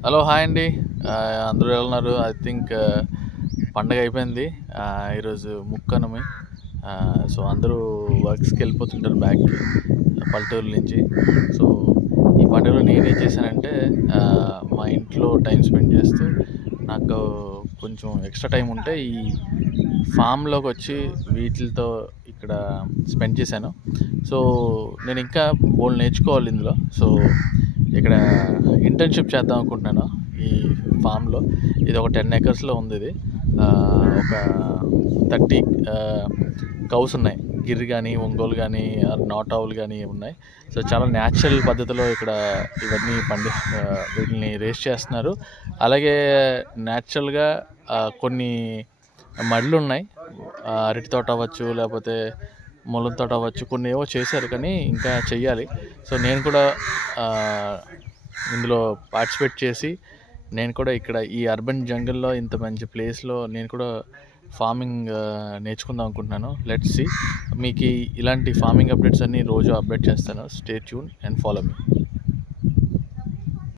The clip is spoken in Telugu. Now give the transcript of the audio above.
హలో! హాయ్ అండి. అందరూ ఎలా ఉన్నారు? ఐ థింక్ పండగ అయిపోయింది. ఈరోజు ముక్కనుమి. సో, అందరూ వర్క్స్‌కెళ్ళిపోతుంటారు బ్యాక్‌కి పల్లెటూరు నుంచి. సో, ఈ పండుగలో నేనేం చేశానంటే మా ఇంట్లో టైమ్ స్పెండ్ చేస్తూ నాకు కొంచెం ఎక్స్‌ట్రా టైమ్ ఉంటే ఈ ఫామ్‌లోకొచ్చి వీటిలతో ఇక్కడ స్పెండ్ చేశాను. సో, నేనింకా బోలెడు నేర్చుకోవాలి ఇందులో. సో, ఇక్కడ ఇంటర్న్‌షిప్ చేద్దాం అనుకుంటున్నాను ఈ ఫామ్‌లో. ఇది ఒక 10 ఎకర్స్‌లో ఉందిది. ఒక 30 కౌస్ ఉన్నాయి. గిర్ గాని, ఒంగోలు గాని, నాటు ఆవులు గాని ఉన్నాయి. సో, చాలా న్యాచురల్ పద్ధతిలో ఇక్కడ ఇవన్నీ వీటిల్ని రేస్ చేస్తున్నారు. అలాగే న్యాచురల్‌గా కొన్ని మడులున్నాయి. అరటి తోట అవ్వచ్చు, లేపోతే ములం తోట అవ్వచ్చు. కొన్ని ఏవో చేశారు కానీ ఇంకా చెయ్యాలి. సో, నేను కూడా ఆహ్, ఇందులో పార్టిసిపేట్ చేసి నేను కూడా ఇక్కడ ఈ అర్బన్ జంగిల్‌లో ఇంత మంచి ప్లేస్‌లో నేను కూడా ఫార్మింగ్ నేర్చుకుందాం అనుకుంటున్నాను. Let's see. మీకీ ఇలాంటి ఫార్మింగ్ అప్డేట్స్ అన్నీ రోజు అప్డేట్ చేస్తాను. Stay tune and follow me.